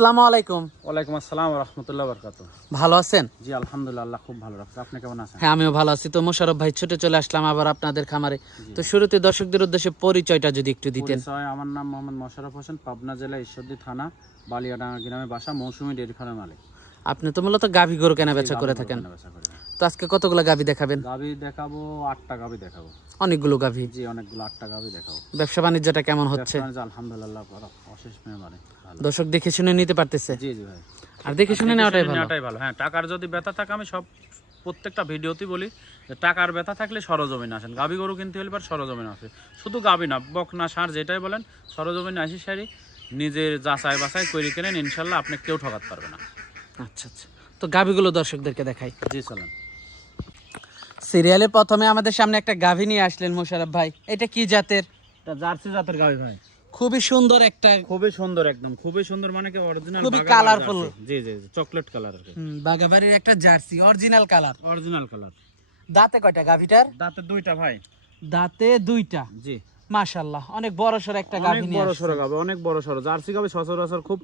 আসসালামু আলাইকুম। ওয়ালাইকুম আসসালাম ওয়া রাহমাতুল্লাহি ওয়া বারাকাতুহু। ভালো আছেন? জি আলহামদুলিল্লাহ, আল্লাহ খুব ভালো রাখছে। আপনি কেমন আছেন? হ্যাঁ, আমিও ভালো আছি। তো মোশাররফ ভাই, ছুটে চলে আসলাম আবার আপনাদের খামারে। তো শুরুতে দর্শকদের উদ্দেশ্যে পরিচয়টা যদি একটু দিতেন। পরিচয়, আমার নাম মোহাম্মদ মোশাররফ হোসেন, পাবনা জেলা ঈশ্বরদী থানা বালিয়াডাঙ্গা গ্রামে বাসা, মৌসুমী ডেয়ারি ফার্মের মালিক। আপনি তো মূলত গাভী গরু কেনা বেচা করে থাকেন। তো আজকে কতগুলো গাভী দেখাবেন? গাভী দেখাবো 8টা গাভী দেখাবো। অনেকগুলো গাভী? জি অনেকগুলো, 8টা গাভী দেখাবো। ব্যবসা বাণিজ্যটা কেমন হচ্ছে? আলহামদুলিল্লাহ অশেষ মেহরবানি, ভালো। দর্শক দেখে শুনে নিতে পারতেছে? জি জি ভাই, আর দেখে শুনে নেওয়াটাই ভালো। হ্যাঁ, টাকার যদি ব্যথা থাকে, আমি সব প্রত্যেকটা ভিডিওতেই বলি যে টাকার ব্যথা থাকলে সরজমিনে আসেন। গাভী গরু কিনতে হলে পর সরজমিনে আসে, শুধু গাভী না, বকনা ষাঁড় যেটাই বলেন, সরজমিনে আসি সারি নিজের যাচাই বাছাই করে কেনেন, ইনশাল্লাহ আপনি কেউ ঠকাতে পারবে না। আচ্ছা আচ্ছা, তো গাভীগুলো দর্শকদেরকে দেখাই। জি চলেন। সিরিয়ালে প্রথমে আমাদের সামনে একটা গাভী নিয়ে আসলেন মোশাররফ ভাই, এটা কি জাতের? এটা জার্সি জাতের গাভী ভাই, খুবই সুন্দর একটা, খুবই সুন্দর, একদম খুবই সুন্দর, মানে কি অরিজিনাল, খুবই কালারফুল। জি জি, চকলেট কালার আর কি। বাগাবাড়ির একটা jersey, original colour. Original colour. দাঁতে কয়টা গাভীটার? দাঁতে 2টা ভাই। দাঁতে 2টা? জি মাশাআল্লাহ, অনেক বড় সর একটা গাভী নিয়ে বড় আসছেন। সরো গাভী, অনেক বড় সরো জার্সি গাভী। সচরাচর খুব,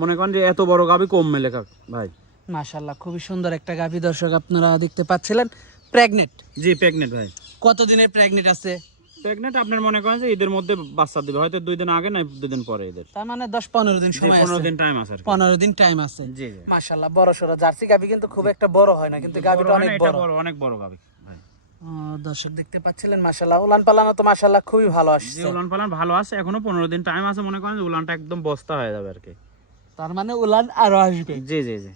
মনে করেন যে এত বড় গাভী কম মেলে ভাই। মাশাআল্লাহ, খুবই সুন্দর একটা গাভী। দর্শক আপনারা দেখতে পাচ্ছিলেন, প্রেগনেন্ট? জি প্রেগনেন্ট ভাই। কতদিনের প্রেগনেন্ট আছে? প্রেগনেন্ট আপনার মনে করেন যে ঈদের মধ্যে বাচ্চা দিবে, হয়তো 2 দিন আগে না 2 দিন পরে ঈদের। তার মানে 10-15 দিন সময় আছে। 15 দিন টাইম আছে আর কি। 15 দিন টাইম আছে। জি জি। মাশাআল্লাহ, বড় সর জার্সি গাভী কিন্তু খুব একটা বড় হয় না, কিন্তু গাভীটা অনেক বড়। অনেক বড় গাভী ভাই। দর্শক দেখতে পাচ্ছিলেন, মাশাআল্লাহ উলান পালানো তো মাশাআল্লাহ খুবই ভালো জি আসছে। উলান পালান ভালো আছে, এখনো 15 দিন টাইম আছে, মনে করেন যে উলানটা একদম বস্তা হয়ে যাবে আর কি। তার মানে উলান আরো আসবে। জি জি জি।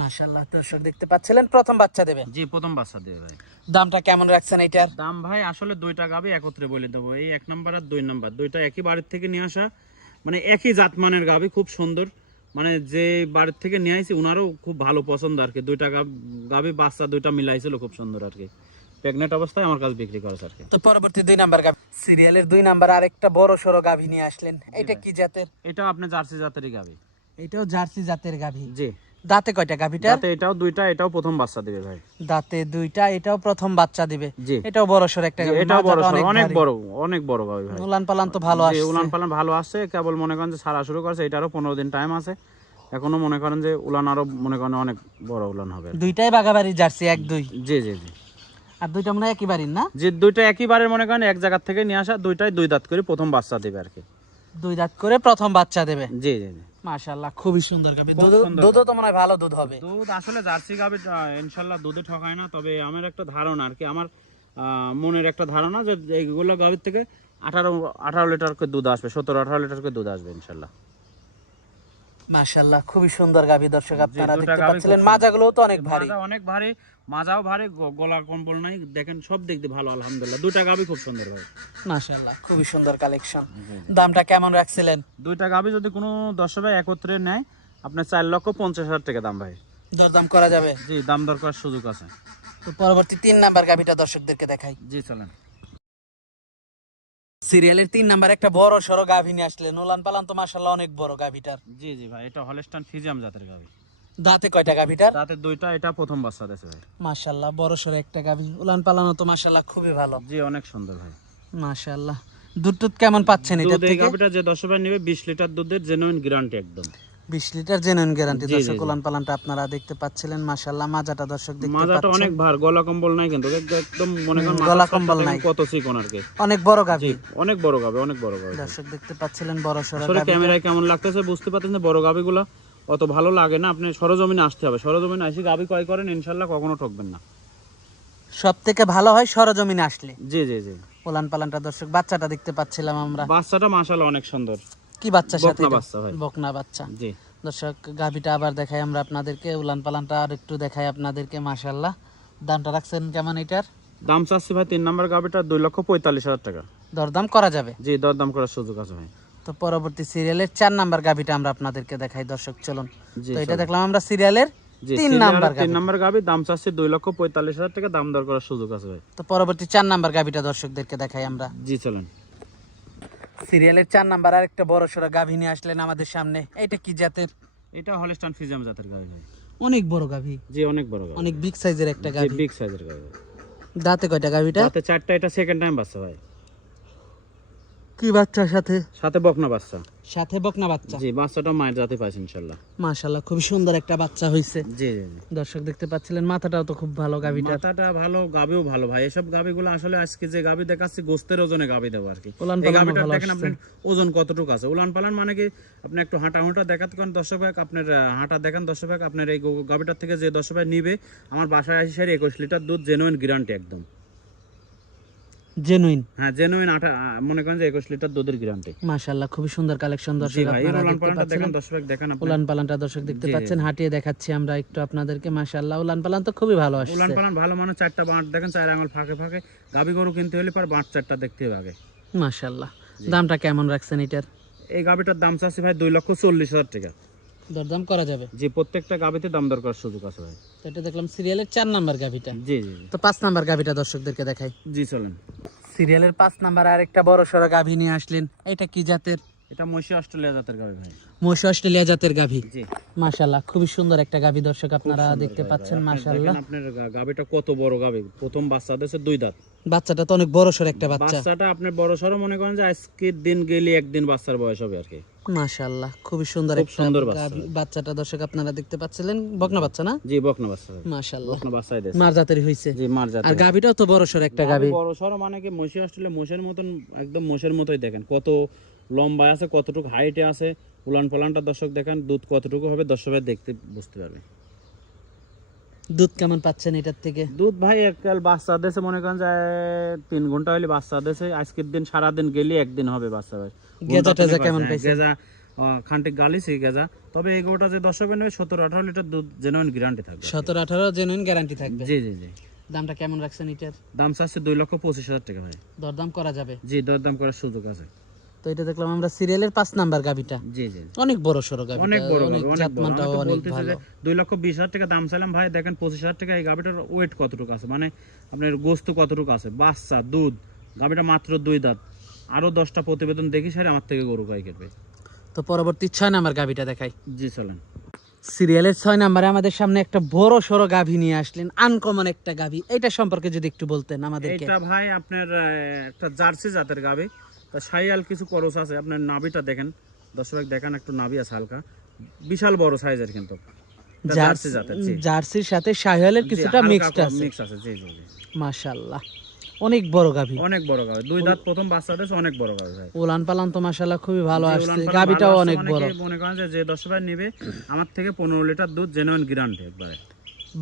মাশাআল্লাহ, দর্শক দেখতে পাচ্ছিলেন প্রথম বাচ্চা দেবে। জি প্রথম বাচ্চা দেবে ভাই। দামটা কেমন রাখছেন এটার? দাম ভাই আসলে 2টা গাভী একত্রে বলে দেবো, এই 1 নাম্বার আর 2 নাম্বার, 2টা একই বাড়ির থেকে নিয়ে আসা, মানে একই জাতমানের গাভী, খুব সুন্দর। মানে যে বাড়ির থেকে নিয়ে আসি ওনারও খুব ভালো পছন্দ আর কি। 2টা গাভী বাচ্চা 2টা মিলাইছিল, খুব সুন্দর আর কি। প্রেগনেন্ট অবস্থায় আমার কাছে বিক্রি করেছে আর কি। তো পরবর্তী 2 নাম্বার গাভী, সিরিয়ালের 2 নাম্বার আরেকটা বড় সরো গাভী নিয়ে আসলেন, এটা কি জাতের? এটা আপনার জার্সি জাতেরই গাভী। এটাও জার্সি জাতের গাভী? জি। দাঁতে কয়টা গাভীটা? দাঁতে এটাও 2টা, এটাও প্রথম বাচ্চা দিবে ভাই। দাঁতে 2টা, এটাও প্রথম বাচ্চা দিবে। জি। এটাও বড় সরো একটা গাভী। এটাও বড়, মাজাটা অনেক বড়, অনেক বড় গাভী ভাই। উলান পালান তো ভালো আসছে। উলান পালান ভালো আসছে, কেবল মনে করেন যে ছাড়া শুরু করেছে, এটারও 15 দিন টাইম আছে। এখনো মনে করেন যে উলান আরো মনে করেন অনেক বড় উলান হবে। 2টাই বাগাবাড়ি জার্সি, 1-2? জি জি জি। আর 2টা মনে হয় একই বাড়ির না? যে 2টা একইবারে মনে করেন এক জায়গা থেকে নিয়ে আসা, 2টাই 2 দাঁত করে প্রথম বাচ্চা দেবে আর কি। 2 দাঁত করে প্রথম বাচ্চা দেবে। জি জি জি। মাশাআল্লাহ, খুবই সুন্দর গাভী। খুব সুন্দর দুধও তো মনে হয় ভালো দুধ হবে। দুধ আসলে জার্সি গাভী ইনশাল্লাহ দুধে ঠকায় না, তবে আমার একটা ধারণা আর কি, আমার মনের একটা ধারণা যে এইগুলো গাভীর থেকে 18 লিটার করে দুধ আসবে, 17-18 লিটার করে দুধ আসবে ইনশাল্লাহ। মাশাআল্লাহ, খুবই সুন্দর গাভী। দর্শক আপনারা দুটা দেখতে গাভী পাচ্ছিলেন, খুব সুন্দর। মাজাগুলোও তো অনেক ভারী। মাজা অনেক ভারী, মাজাও ভারী, গলা কম্বল নাই, দেখেন সব দিক দিয়ে ভালো আলহামদুলিল্লাহ। 2টা গাভী খুব সুন্দর ভাই। মাশাআল্লাহ, খুবই সুন্দর কালেকশন। দামটা কেমন রাখছিলেন? 2টা গাভী যদি কোনো দর্শক ভাই একত্রে নেয়, আপনার 4,50,000 টাকা দাম ভাই। দরদাম করা যাবে? জি দাম দর করার সুযোগ আছে। তো পরবর্তী 3 নাম্বার গাভীটা দর্শকদেরকে দেখাই। জি চলেন। সিরিয়ালের 3 নাম্বার একটা বড় সরো গাভী নিয়ে আসলেন, উলান পালান তো মাশাআল্লাহ অনেক বড় গাভীটার। জি জি ভাই, এটা হলস্টাইন ফ্রিজিয়ান জাতের গাভী। দাঁতে কয়টা গাভীটার? দাঁতে 2টা, এটা প্রথম বাচ্চা দিয়েছে ভাই। মাশাআল্লাহ, বড় সরো একটা গাভী, উলান পালানো তো মাশাআল্লাহ খুবই ভালো। জি অনেক সুন্দর ভাই। মাশাআল্লাহ, দুধ টুধ কেমন পাচ্ছেন এটা দুধ এই থেকে? গাভীটা যে দর্শক ভাই নেবে 20 লিটার দুধের জেনুইন গ্যারান্টি একদম। 20 লিটার জেনুইন গ্যারান্টি। জি, জি, দর্শক জি। উলান পালানটা আপনারা দেখতে পাচ্ছিলেন, মাশাআল্লাহ মাজাটা দর্শক দেখতে মাজাটা পাচ্ছেন, অনেক ভার, গলা কম্বল নাই কিন্তু, একদম মনে করেন গলা মাথার কম্বল সাথে নাই। কত চিকন আর কি। অনেক বড় জি গাভী। অনেক বড় গাভী, অনেক বড় গাভী। দর্শক দেখতে পাচ্ছিলেন বড় সরো আসলে গাভী। ক্যামেরায় কেমন লাগতেছে বুঝতে পারতেছেন যে বড় গাভীগুলো অত ভালো লাগে না, আপনি সরজমিনে আসতে হবে। সরজমিনে এসে গাভী ক্রয় করেন, ইনশাল্লাহ কখনো ঠকবেন না। সব থেকে ভালো হয় সরজমিনে আসলে। জি জি জি। উলান পালানটা দর্শক, বাচ্চাটা দেখতে পাচ্ছিলাম আমরা। বাচ্চাটা মাশাআল্লাহ অনেক সুন্দর। কি বাচ্চার সাথে? বকনা এটা? বাচ্চা ভাই। বকনা বাচ্চা। জি। দর্শক গাভীটা আবার দেখাই আমরা আপনাদেরকে, উলান পালানটা আর একটু দেখাই আপনাদেরকে। মাশাআল্লাহ, দামটা রাখছেন কেমন এটার? দাম চাচ্ছি ভাই 3 নাম্বার গাভীটা 2,45,000 টাকা। দরদাম করা যাবে? জি দরদাম করার সুযোগ আছে ভাই। তো পরবর্তী সিরিয়ালের 4 নাম্বার গাভীটা আমরা আপনাদেরকে দেখাই দর্শক, চলুন। জি, তো এটা চলুন। দেখলাম আমরা সিরিয়ালের জি 3 নাম্বার 3 গাভী। নাম্বার গাভী, দাম চাচ্ছি 2,45,000 টাকা, দাম দর করার সুযোগ আছে ভাই। তো পরবর্তী 4 নাম্বার গাভীটা দর্শকদেরকে দেখাই আমরা। জি চলেন। সিরিয়ালের 4 নাম্বার আরেকটা বড় সরো গাভী নিয়ে আসলেন আমাদের সামনে, এটা কি জাতের? এটা হলস্টাইন ফ্রিজিয়ান জাতের গাভী ভাই। অনেক বড় গাভী। জি অনেক বড় গাভী, অনেক বিগ সাইজের একটা জি গাভী। বিগ সাইজের গাভী। দাঁতে কয়টা গাভীটা? তাতে 4টা, এটা সেকেন্ড টাইম বাচ্চা ভাই। কি বাচ্চার সাথে? সাথে বকনা বাচ্চা। সাথে বকনা বাচ্চা। জি, বাচ্চাটা মায়ের জাতে পাইছে ইনশাআল্লাহ। মাশাআল্লাহ, খুব সুন্দর একটা বাচ্চা হইছে। জি জি জি। দর্শক দেখতে পাচ্ছিলেন, মাথাটাও তো খুব ভালো গাভিটা। মাথাটা ভালো, গাবিও ভালো ভাই। এসব গাবিগুলো আসলে আজকে যে গাবি দেখাচ্ছি গোস্তের ওজনে গাবি দেবো আর কি। উলান এই পালানও গাবিটা ভালো দেখেন আসছে। আপনার ওজন কতটুকু আছে। উলান পালান মানে কি, আপনি একটু হাঁটা দেখাতে করেন দর্শক ভাই, আপনার হাঁটা দেখান দর্শক ভাই, আপনার এই গাবিটার থেকে যে দর্শক ভাই নিবে, আমার বাসায় আসি 21 লিটার দুধ, জেনুইন গ্যারান্টি একদম। জেনুইন। হ্যাঁ জেনুইন, মনে করেন যে 21 লিটার দুধের গ্যারান্টি। মাশাআল্লাহ, খুবই সুন্দর কালেকশন জি দর্শক ভাই, এর আপনারা উলান দেখতে পালানটা পাচ্ছেন। দেখেন দর্শক ভাই, দেখেন আপনি। উলান পালানটা দর্শক দেখতে জি, পাচ্ছেন, হাঁটিয়ে দেখাচ্ছি আমরা একটু আপনাদেরকে। মাশাআল্লাহ, উলান পালান তো খুবই ভালো উলান আসছে। পালান ভালো, মানে 4টা বাঁট দেখেন, 4 আঙুল ফাঁকে ফাঁকে। গাবি গরু কিনতে হলে পর বাঁট 4টা দেখতে হবে আগে। মাশাআল্লাহ, দামটা কেমন রাখছেন এটার? এই গাবিটার দাম চাচ্ছি ভাই 2,40,000 টাকা। দরদাম করা যাবে? জি, প্রত্যেকটা গাবিতে দাম দর করার সুযোগ আছে ভাই। তো এটা দেখলাম সিরিয়ালের 4 নাম্বার গাভিটা। জি জি জি। তো 5 নাম্বার গাভিটা দর্শকদেরকে দেখাই। জি চলেন। সিরিয়ালের 5 নাম্বার আরেকটা বড় সড়ো গাভি নিয়ে আসলেন। এটা কি জাতের? এটা মহিষী অস্ট্রেলিয়া জাতের গাবি ভাই। মহিষ অস্ট্রেলিয়া জাতের গাভি। জি। মাশাআল্লাহ, খুবই সুন্দর একটা গাভি দর্শক আপনারা সুন্দর দেখতে গাভী পাচ্ছেন। ভাই। আপনি মাশাআল্লাহ, দেখেন আপনার গাবিটা কত বড় গাবি, প্রথম বাচ্চা দিয়েছে 2 দাঁত। বাচ্চাটা তো অনেক বড় সড়ো একটা বাচ্চা। বাচ্চাটা আপনার বড় সরো, মনে করেন যে আজকের দিন গেলে একদিন বাচ্চার বয়স হবে আর কি। মাশাআল্লাহ, খুবই সুন্দর খুব একটা সুন্দর বাচ্চা। গাভী। বাচ্চাটা দর্শক আপনারা দেখতে পাচ্ছিলেন, বকনা বাচ্চা না? জি, বকনা বাচ্চা ভাই। মাশাআল্লাহ, বকনা বাচ্চাই দিয়েছে। মার জাতেরই হইছে। জি, মার জাতের। আর গাভীটাও তো বড় সড়ো একটা গাভী। বড় সরো মানে কি, মহিষী অস্ট্রেলিয়া মোষের মতন, একদম মোষের মতোই। দেখেন কত লম্বায় আছে, কতটুকু হাইটে আছে। উলান পালানটা দর্শক দেখেন, দুধ কতটুকু হবে দর্শক ভাই দেখতে বুঝতে পারবে। দুধ কেমন পাচ্ছেন এটার থেকে? দুধ ভাই এককাল বাচ্চা দেশে, মনে করেন যে 3 ঘন্টা হলে বাচ্চা দেশে। আজকের দিন সারাদিন গেলে একদিন হবে বাচ্চা ভাই। গেজা টেজা কেমন পাইছেন? গেজা খান্টিক গালিছি গেজা। তবে এই গোটা যে দর্শক নেবে 17-18 লিটার দুধ জেনুইন গ্যারান্টি থাকবে। 17-18 জেনুইন গ্যারান্টি থাকবে। জি জি জি। দামটা কেমন রাখছেন এটার? দাম চাচ্ছে 2,25,000 টাকা ভাই। দরদাম করা যাবে? জি, দরদাম করার সুযোগ আছে। তো এটা দেখলাম আমরা সিরিয়ালের 5 নাম্বার গাভিটা। জি জি। অনেক বড় সড়ো গাভি, অনেক বড়, অনেক বড়। জাতমানটাও আমি তো অনেক বলতেছি ভালো। যে 2,20,000 টাকা দাম চাইলাম ভাই। দেখেন 25,000 টাকা এই গাভিটার ওয়েট কতটুকু আছে, মানে আপনার গোস্ত কতটুকু আছে, বাচ্চা, দুধ। গাভিটা মাত্র 2 দাঁত। আরো 10টা প্রতিবেদন দেখি স্যার আমার থেকে গরু গাই কেটবে। তো পরবর্তী 6 নাম্বার গাভিটা দেখাই। জি চলেন। সিরিয়ালের 6 নাম্বারে আমাদের সামনে একটা বড় সড়ো গাভি নিয়ে আসলেন, আনকমন একটা গাভি। এটা সম্পর্কে যদি একটু বলতেন আমাদেরকে। এটা ভাই আপনার একটা জার্সি জাতের গাভি। তা শাইয়াল কিছু করস আছে। আপনার নাভিটা দেখেন দর্শক, দেখেন একটু নাভি আছে হালকা, বিশাল বড় সাইজের কিন্তু। এটা জার্সি জাতের। জি, জার্সির সাথে শাহিওয়ালের কিছুটা মিক্সড আছে। মিক্স আছে। জি জি জি। মাশাআল্লাহ, অনেক বড় গাভি। অনেক বড় গাভি, 2 দাঁত, প্রথম বাচ্চা দেশ, অনেক বড় গাভি ভাই। উলান পালান তো মাশাআল্লাহ খুবই ভালো জি, আসছে। উলান পালান গাভিটাও ভালো আসছে, অনেক মানে বড়। কি মনে করেন যে দর্শক ভাই নেবে আমার থেকে 15 লিটার দুধ জেনুইন গ্যারান্টি একবারে।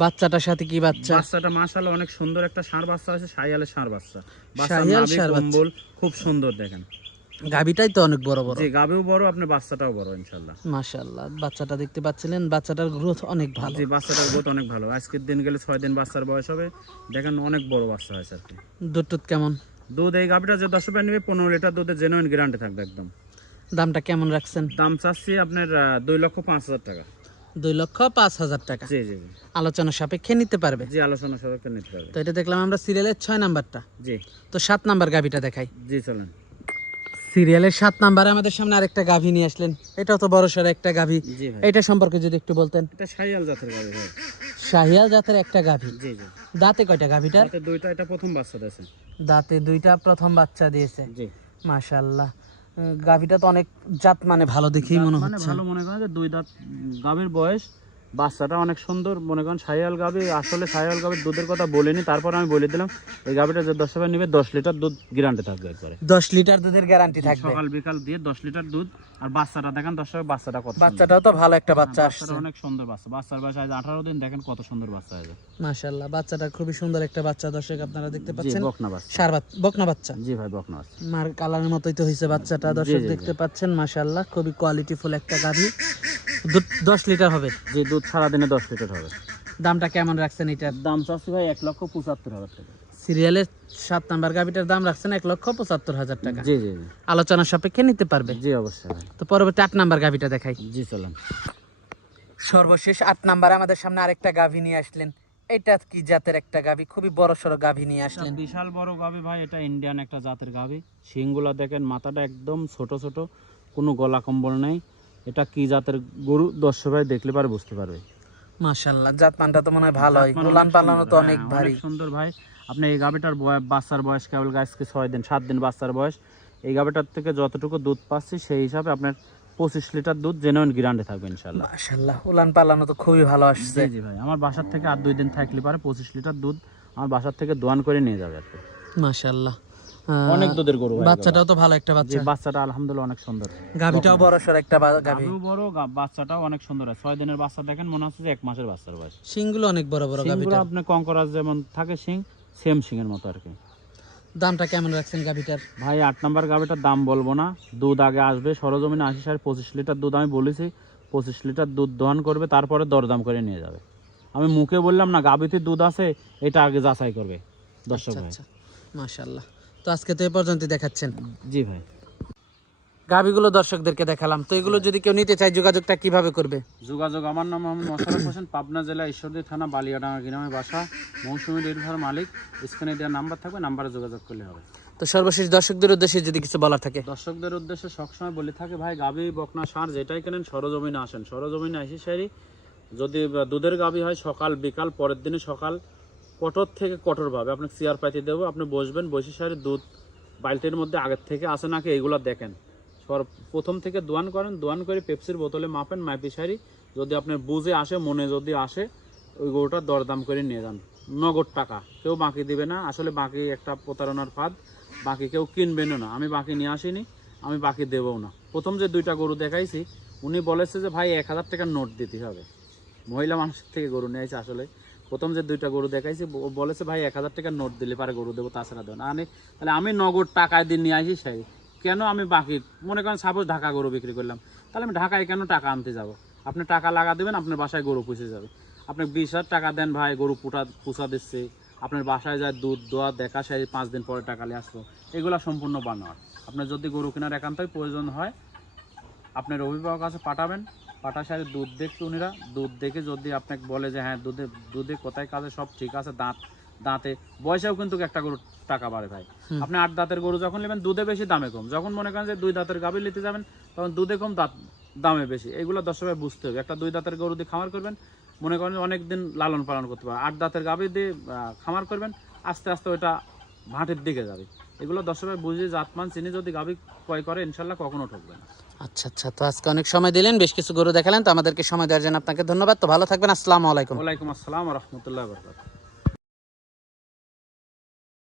বাচ্চাটার সাথে কি বাচ্চা? বাচ্চাটা মাশাআল্লাহ অনেক সুন্দর একটা ষাঁড় বাচ্চা আছে, শাহিয়ালের ষাঁড় বাচ্চা। বাচ্চার শাহিয়াল নাভি ষাঁড় বাচ্চা। কম্বল খুব সুন্দর দেখেন। গাভিটাই তো অনেক বড় বড়। জি, গাভিও বড়, আপনার বাচ্চাটাও বড় ইনশাআল্লাহ। মাশাআল্লাহ, বাচ্চাটা দেখতে পাচ্ছিলেন, বাচ্চাটার গ্রোথ অনেক ভালো। জি, বাচ্চাটার গ্রোথ অনেক ভালো। আজকের দিন গেলে 6 দিন বাচ্চার বয়স হবে। দেখেন অনেক বড় বাচ্চা হয়েছে আর কি। দুধ টুধ কেমন? দুধ এই গাভিটা যে 10 নেবে 15 লিটার দুধের জেনুইন গ্যারান্টি থাকবে একদম। দামটা কেমন রাখছেন? দাম চাচ্ছি আপনার 2,05,000 টাকা। 2,05,000 টাকা। জি জি জি। আলোচনা সাপেক্ষে নিতে পারবে। জি, আলোচনা সাপেক্ষে নিতে পারবে। তো এটা দেখলাম আমরা সিরিয়ালের 6 নাম্বারটা। জি। তো 7 নাম্বার গাভিটা দেখাই। জি চলেন। সিরিয়ালের 7 নাম্বারে আমাদের সামনে আরেকটা গাভি নিয়ে আসলেন। এটাও তো বড় সড়ো একটা গাভি। জি ভাই। এটা সম্পর্কে যদি একটু বলতেন। এটা শাহিয়াল জাতের গাভি ভাই। শাহিয়াল জাতের একটা গাভি। জি জি। দাঁতে কয়টা গাভিটা? তাতে 2টা, এটা প্রথম বাচ্চা দিয়েছে। দাঁতে 2টা, প্রথম বাচ্চা দিয়েছে। জি। মাশাআল্লাহ, গাভিটা তো অনেক জাত মানে ভালো দেখেই মনে মানে হচ্ছে। ভালো, মনে করেন যে 2 দাঁত গাভির বয়স। বাচ্চাটা অনেক সুন্দর, মনে করেন শাহিয়াল গাভি। আসলে শাহিয়াল গাভির দুধের কথা বলিনি, তারপর আমি বলে দিলাম এই গাভিটা যে 10 নেবে 10 লিটার দুধ গ্যারান্টি থাকবে একবারে। 10 লিটার দুধের গ্যারান্টি থাকবে। সকাল বিকাল দিয়ে 10 লিটার দুধ। আর বাচ্চাটা দেখেন দর্শক, বাচ্চাটা কত সুন্দর। বাচ্চাটাও তো ভালো একটা বাচ্চা বাচ্চাটা আসছে। অনেক সুন্দর বাচ্চা। বাচ্চার বয়স আজ 18 দিন, দেখেন কত সুন্দর বাচ্চা আছে। মাশাআল্লাহ, বাচ্চাটা খুবই সুন্দর একটা বাচ্চা দর্শক আপনারা দেখতে জি, পাচ্ছেন। বকনা বাচ্চা। বকনা বাচ্চা। জি ভাই, বকনা বাচ্চা। মার কালারের মতোই তো হইছে বাচ্চাটা দর্শক জি, জি। দেখতে পাচ্ছেন। মাশাআল্লাহ, খুবই কোয়ালিটিফুল একটা গাভি। দুধ 10 লিটার হবে। জি, দুধ সারা দিনে 10 লিটার হবে। দামটা কেমন রাখছেন এটার? দাম চাচ্ছি ভাই 1,75,000 টাকা। সিরিয়ালের 7 নাম্বার গাভিটার দাম রাখছেন 1,75,000 টাকা। জি জি জি। আলোচনা সাপেক্ষে নিতে পারবে। জি অবশ্যই ভাই। তো পরবর্তী 8 নাম্বার গাভিটা দেখাই। জি চলেন। সর্বশেষ 8 নাম্বারে আমাদের সামনে আরেকটা গাভি নিয়ে আসলেন। এটা কি জাতের একটা গাভি? খুবই বড় সড়ো গাভি নিয়ে আসলেন। বিশাল বড় গাভি ভাই, এটা ইন্ডিয়ান একটা জাতের গাভি। শিংগুলা দেখেন, মাথাটা একদম ছোট ছোট, কোনো গলা কম্বল নাই। এটা কি জাতের গরু দর্শক ভাই দেখলে পারে বুঝতে পারবে। মাশাআল্লাহ, জাতমানটা তো মনে হয় ভালোই। জাতমান উলান অনেক পালানো সুন্দর, তো হ্যাঁ, অনেক ভারী। সুন্দর ভাই। আপনি এই গাভিটার বাচ্চার বয়স কেবল আজকে 6 দিন 7 দিন বাচ্চার বয়স। এই গাভিটার থেকে যতটুকু দুধ পাচ্ছি সেই হিসাবে আপনার 25 লিটার দুধ জেনুইন গ্যারান্টি থাকবে ইনশাল্লাহ। মাশাআল্লাহ, উলান পালানো তো খুবই ভালো আসছে। জি জি ভাই, আমার বাসার থেকে আর 2 দিন থাকলে পারে 25 লিটার দুধ আমার বাসার থেকে দোয়ান করে নিয়ে যাবে আর কি। মাশাআল্লাহ, অনেক দুধের গরু ভাই। বাচ্চাটাও তো ভালো একটা জি, বাচ্চা, বাচ্চাটা আলহামদুলিল্লাহ অনেক সুন্দর। গাভিটাও বড় সর একটা গাভি, গাভিও বড়, বাচ্চাটাও অনেক সুন্দর। 6 দিনের বাচ্চা দেখেন, মনে হচ্ছে যে 1 মাসের বাচ্চার বয়স। শিংগুলো অনেক বড় বড় সিংগুলো গাভিটা। আপনি কঙ্করাজ যেমন থাকে সিং, সেম সিংয়ের মতো আর কি। দামটা কেমন রাখছেন গাভিটার? ভাই 8 নাম্বার গাভিটার দাম বলবো না, দুধ আগে আসবে সরজমিনে 80 সার 25 লিটার দুধ আমি বলেছি, 25 লিটার দুধ দহন করবে, তারপরে দরদাম করে নিয়ে যাবে। আমি মুখে বললাম না, গাভিতে দুধ আছে এটা আগে যাচাই করবে দর্শক ভাই। আচ্ছা, মাশাআল্লাহ। তো আজকে তো এই পর্যন্ত দেখাচ্ছেন। জি ভাই, গাভিগুলো দর্শকদেরকে দেখালাম, তো এগুলো যদি কেউ নিতে চায় যোগাযোগটা কিভাবে করবে? যোগাযোগ, আমার নাম মোহাম্মদ মোশাররফ হোসেন, পাবনা জেলা ঈশ্বরদী থানা বালিয়াডাঙ্গা গ্রামে বাসা, মৌসুমী ডেয়ারি ফার্ম মালিক। স্ক্রিনে দেওয়া নাম্বার থাকবে, নাম্বারে যোগাযোগ করলে হবে। তো সর্বশেষ দর্শকদের উদ্দেশ্যে যদি কিছু বলার থাকে? দর্শকদের উদ্দেশ্যে সবসময় বলে থাকে ভাই, গাভী বকনা ষাঁড় যেটাই কেনেন সরজমিনে আসেন, সরজমিনে আসি সারি। যদি দুধের গাভী হয় সকাল বিকাল, পরের দিনে সকাল কঠোর থেকে কঠোরভাবে আপনাকে চেয়ার পাইতে দেবো, আপনি বসবেন, বসে সারি দুধ বালতির মধ্যে আগের থেকে আসে নাকি এগুলো দেখেন। প্রথম থেকে দোয়ান করেন, দোয়ান করে পেপসির বোতলে মাপেন, মাপি সারি। যদি আপনার বুঝে আসে, মনে যদি আসে, ওই গরুটা দরদাম করে নিয়ে যান। নগদ টাকা, কেউ বাকি দিবে না। আসলে বাকি একটা প্রতারণার ফাঁদ, বাকি কেউ কিনবেনও না। আমি বাকি নিয়ে আসিনি, আমি বাকি দেবও না। প্রথম যে 2টা গরু দেখাইছি, উনি বলেছে যে ভাই 1000 টাকার নোট দিতে হবে। মহিলা মানুষের থেকে গরু নিয়ে আসে। আসলে প্রথম যে 2টা গরু দেখাইছি, ও বলেছে ভাই 1000 টাকার নোট দিলে পারে গরু দেবো, তাছাড়া দেবো না। তাহলে আমি নগদ টাকায় দিয়ে নিয়ে আসি সেই, কেন আমি বাকি? মনে করেন সাপোজ ঢাকা গরু বিক্রি করলাম, তাহলে আমি ঢাকায় কেন টাকা আনতে যাব? আপনি টাকা লাগা দেবেন, আপনার বাসায় গরু পুষে যাবে। আপনি 20,000 টাকা দেন, ভাই গরু পুষা দিচ্ছে, আপনার বাসায় যায় দুধ দোয়া দেখা, সেই 5 দিন পরে টাকা নিয়ে আসলো, এগুলো সম্পূর্ণ বানোয়ার। আপনার যদি গরু কেনার একান্তই প্রয়োজন হয়, আপনার অভিভাবক কাছে পাঠাবেন, পাঠার সাথে দুধ দেখতে উনিরা, দুধ দেখে যদি আপনাকে বলে যে হ্যাঁ দুধে কোথায় কাজে সব ঠিক আছে, দাঁতে বয়সেও কিন্তু একটা গরু টাকা বাড়ে ভাই। আপনি 8 দাঁতের গরু যখন নেবেন, দুধে বেশি দামে কম। যখন মনে করেন যে 2 দাঁতের গাভী নিতে যাবেন, তখন দুধে কম দামে বেশি। এগুলো দর্শকভাবে বুঝতে হবে। একটা 2 দাঁতের গরু দিয়ে খামার করবেন, মনে করেন অনেক দিন লালন পালন করতে পারবেন। 8 দাঁতের গাভী দিয়ে খামার করবেন, আস্তে আস্তে ওইটা ভাটের দিকে যাবে। এগুলো দর্শকভাবে বুঝে জাতমান চিনি যদি গাভী ক্রয় করে, ইনশাল্লাহ কখনো ঠকবে না। আচ্ছা, তো আজকে অনেক সময় দিলেন, বেশ কিছু গরু দেখালেন, তো আমাদেরকে সময় দেওয়ার জন্য আপনাকে ধন্যবাদ। তো ভালো থাকবেন, আসসালামু আলাইকুম। ওয়ালাইকুম আসসালাম ওয়া রাহমাতুল্লাহি ওয়া বারাকাতুহু।